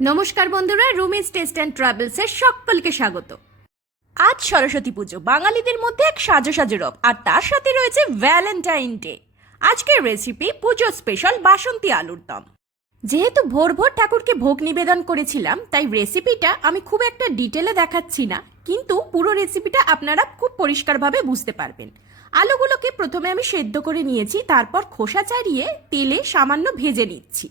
নমস্কার বন্ধুরা Rumi's taste and ট্রাভেলসের সকলকে স্বাগত। আজ সরস্বতী পুজো, বাঙালিদের মধ্যে এক সাজো সাজো রব, আর তার সাথে রয়েছে ভ্যালেন্টাইন ডে আজকের রেসিপি পুজো স্পেশাল বাসন্তী আলুর দম। যেহেতু ভোর ভোর ঠাকুরকে ভোগ নিবেদন করেছিলাম, তাই রেসিপিটা আমি খুব একটা ডিটেলে দেখাচ্ছি না, কিন্তু পুরো রেসিপিটা আপনারা খুব পরিষ্কারভাবে বুঝতে পারবেন। আলুগুলোকে প্রথমে আমি সেদ্ধ করে নিয়েছি, তারপর খোসা ছাড়িয়ে তেলে সামান্য ভেজে নিচ্ছি।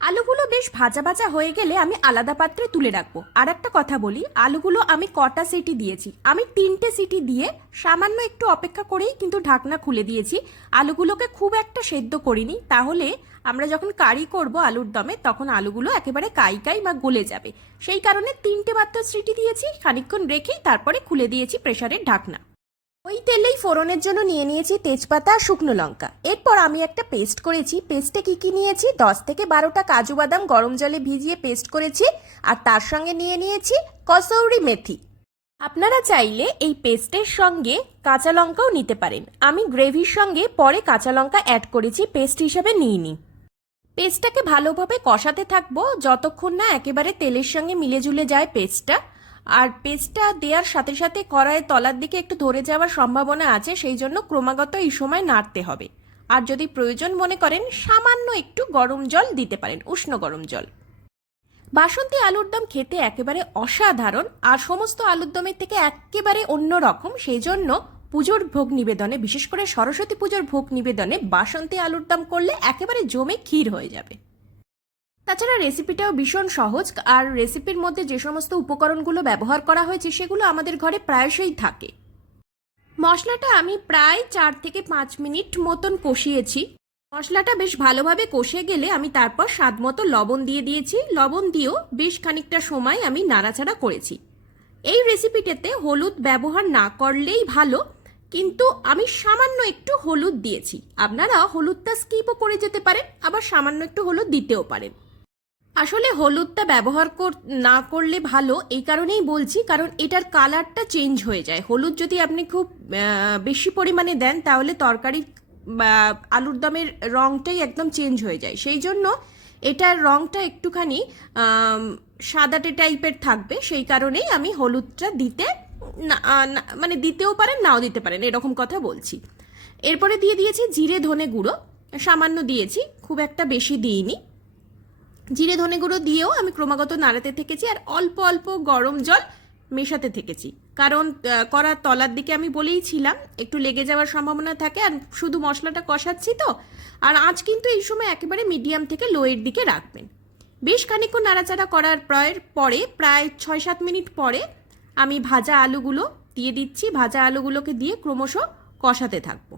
আলুগুলো বেশ ভাজা ভাজা হয়ে গেলে আমি আলাদা পাত্রে তুলে রাখব। আর একটা কথা বলি, আলুগুলো আমি কটা সিটি দিয়েছি। আমি তিনটে সিটি দিয়ে সামান্য একটু অপেক্ষা করেই কিন্তু ঢাকনা খুলে দিয়েছি। আলুগুলোকে খুব একটা সেদ্ধ করিনি। তাহলে আমরা যখন কারি করব আলুর দমে, তখন আলুগুলো একেবারে কাই কাই বা গলে যাবে। সেই কারণে তিনটে মাত্র সিটি দিয়েছি, খানিকক্ষণ রেখেই তারপরে খুলে দিয়েছি প্রেশারের ঢাকনা। ওই তেলেই ফোড়নের জন্য নিয়ে নিয়েছি তেজপাতা আর শুকনো লঙ্কা। এরপর আমি একটা পেস্ট করেছি। পেস্টে কি কি নিয়েছি? দশ থেকে বারোটা কাজু বাদাম গরম জলে ভিজিয়ে পেস্ট করেছি আর তার সঙ্গে নিয়ে নিয়েছি কসৌরি মেথি। আপনারা চাইলে এই পেস্টের সঙ্গে কাঁচা লঙ্কাও নিতে পারেন। আমি গ্রেভির সঙ্গে পরে কাঁচা লঙ্কা অ্যাড করেছি, পেস্ট হিসাবে নিইনি পেস্টটাকে ভালোভাবে কষাতে থাকব। যতক্ষণ না একেবারে তেলের সঙ্গে মিলে জুলে যায় পেস্টটা। আর পেস্টটা দেওয়ার সাথে সাথে কড়াইয়ের তলার দিকে একটু ধরে যাওয়ার সম্ভাবনা আছে, সেই জন্য ক্রমাগত এই সময় নাড়তে হবে। আর যদি প্রয়োজন মনে করেন, সামান্য একটু গরম জল দিতে পারেন, উষ্ণ গরম জল। বাসন্তী আলুর দম খেতে একেবারে অসাধারণ, আর সমস্ত আলুর দমের থেকে একেবারে অন্য রকম, সেই জন্য পুজোর ভোগ নিবেদনে, বিশেষ করে সরস্বতী পুজোর ভোগ নিবেদনে বাসন্তী আলুর দম করলে একেবারে জমে ক্ষীর হয়ে যাবে। তাছাড়া রেসিপিটাও ভীষণ সহজ। আর রেসিপির মধ্যে যে সমস্ত উপকরণগুলো ব্যবহার করা হয়েছে, সেগুলো আমাদের ঘরে প্রায়শই থাকে। মশলাটা আমি প্রায় চার থেকে পাঁচ মিনিট মতন কষিয়েছি। মশলাটা বেশ ভালোভাবে কষে গেলে আমি তারপর স্বাদ মতো লবণ দিয়ে দিয়েছি। লবণ দিয়েও বেশ খানিকটা সময় আমি নাড়াচাড়া করেছি। এই রেসিপিটাতে হলুদ ব্যবহার না করলেই ভালো, কিন্তু আমি সামান্য একটু হলুদ দিয়েছি। আপনারা হলুদটা স্কিপও করে যেতে পারেন, আবার সামান্য একটু হলুদ দিতেও পারেন। আসলে হলুদটা ব্যবহার কর- না করলে ভালো, এই কারণেই বলছি, কারণ এটার কালারটা চেঞ্জ হয়ে যায়। হলুদ যদি আপনি খুব বেশি পরিমাণে দেন, তাহলে তরকারি আলুর দমের রংটাই একদম চেঞ্জ হয়ে যায়। সেই জন্য এটার রংটা একটুখানি সাদাটে টাইপের থাকবে। সেই কারণেই আমি হলুদটা দিতে মানে দিতেও পারেন, নাও দিতে পারেন, এরকম কথা বলছি। এরপরে দিয়ে দিয়েছি জিরে ধনে গুঁড়ো। সামান্য দিয়েছি, খুব একটা বেশি দিইনি। জিরে ধনে গুঁড়ো দিয়েও আমি ক্রমাগত নাড়াতে থেকেছি আর অল্প অল্প গরম জল মেশাতে থেকেছি। কারণ করার তলার দিকে আমি বলেই ছিলাম, একটু লেগে যাওয়ার সম্ভাবনা থাকে আর শুধু মশলাটা কষাচ্ছি তো। আর আজ কিন্তু এই সময় একেবারে মিডিয়াম থেকে লোয়ের দিকে রাখবেন। বেশ খানিকক্ষণ নাড়াচাড়া করার প্রায় পরে, প্রায় ছয় সাত মিনিট পরে আমি ভাজা আলুগুলো দিয়ে দিচ্ছি। ভাজা আলুগুলোকে দিয়ে ক্রমশ কষাতে থাকব।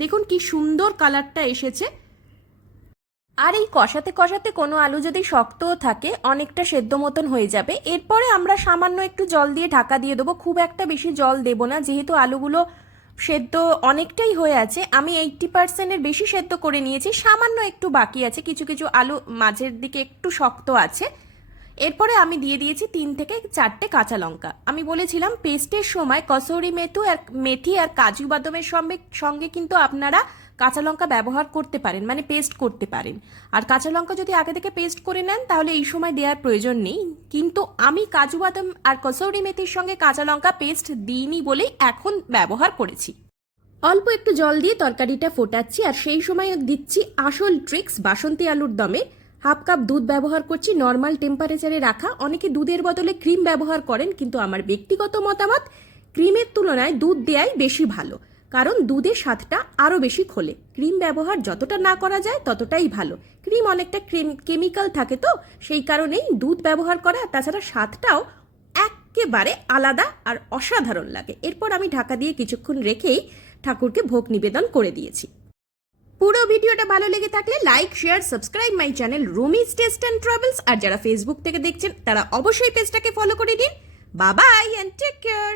দেখুন কি সুন্দর কালারটা এসেছে। আর এই কষাতে কষাতে কোনো আলু যদি শক্তও থাকে, অনেকটা সেদ্ধ মতন হয়ে যাবে। এরপরে আমরা সামান্য একটু জল দিয়ে ঢাকা দিয়ে দেবো। খুব একটা বেশি জল দেবো না, যেহেতু আলুগুলো সেদ্ধ অনেকটাই হয়ে আছে। আমি এইটটি পার্সেন্টের বেশি সেদ্ধ করে নিয়েছি, সামান্য একটু বাকি আছে। কিছু কিছু আলু মাঝের দিকে একটু শক্ত আছে। এরপরে আমি দিয়ে দিয়েছি তিন থেকে চারটে কাঁচা লঙ্কা। আমি বলেছিলাম পেস্টের সময় কসৌরি মেথু আর মেথি আর কাজু বাদামের সঙ্গে সঙ্গে কিন্তু আপনারা কাঁচা লঙ্কা ব্যবহার করতে পারেন মানে পেস্ট করতে পারেন। আর কাঁচা লঙ্কা যদি আগে থেকে পেস্ট করে নেন, তাহলে এই সময় দেওয়ার প্রয়োজন নেই। কিন্তু আমি কাজু, বাদাম আর কসৌরি মেথির সঙ্গে কাঁচা লঙ্কা পেস্ট দিইনি বলেই এখন ব্যবহার করেছি। অল্প একটু জল দিয়ে তরকারিটা ফোটাচ্ছি আর সেই সময় দিচ্ছি আসল ট্রিক্স বাসন্তী আলুর দমে। হাফ কাপ দুধ ব্যবহার করছি নর্মাল টেম্পারেচারে রাখা। অনেকে দুধের বদলে ক্রিম ব্যবহার করেন, কিন্তু আমার ব্যক্তিগত মতামত ক্রিমের তুলনায় দুধ দেয়াই বেশি ভালো। কারণ দুধে স্বাদটা আরও বেশি খোলে। ক্রিম ব্যবহার যতটা না করা যায় ততটাই ভালো। ক্রিম অনেকটা ক্রিম, কেমিক্যাল থাকে তো, সেই কারণেই দুধ ব্যবহার করা তাছাড়া স্বাদটাও একেবারে আলাদা আর অসাধারণ লাগে। এরপর আমি ঢাকা দিয়ে কিছুক্ষণ রেখেই ঠাকুরকে ভোগ নিবেদন করে দিয়েছি। পুরো ভিডিওটা ভালো লেগে থাকলে like, share, subscribe my channel Rumi's taste and travels. আর যারা ফেসবুক থেকে দেখছেন, তারা অবশ্যই পেজটাকে ফলো করে দিন বাবাই অ্যান্ড টেক কেয়ার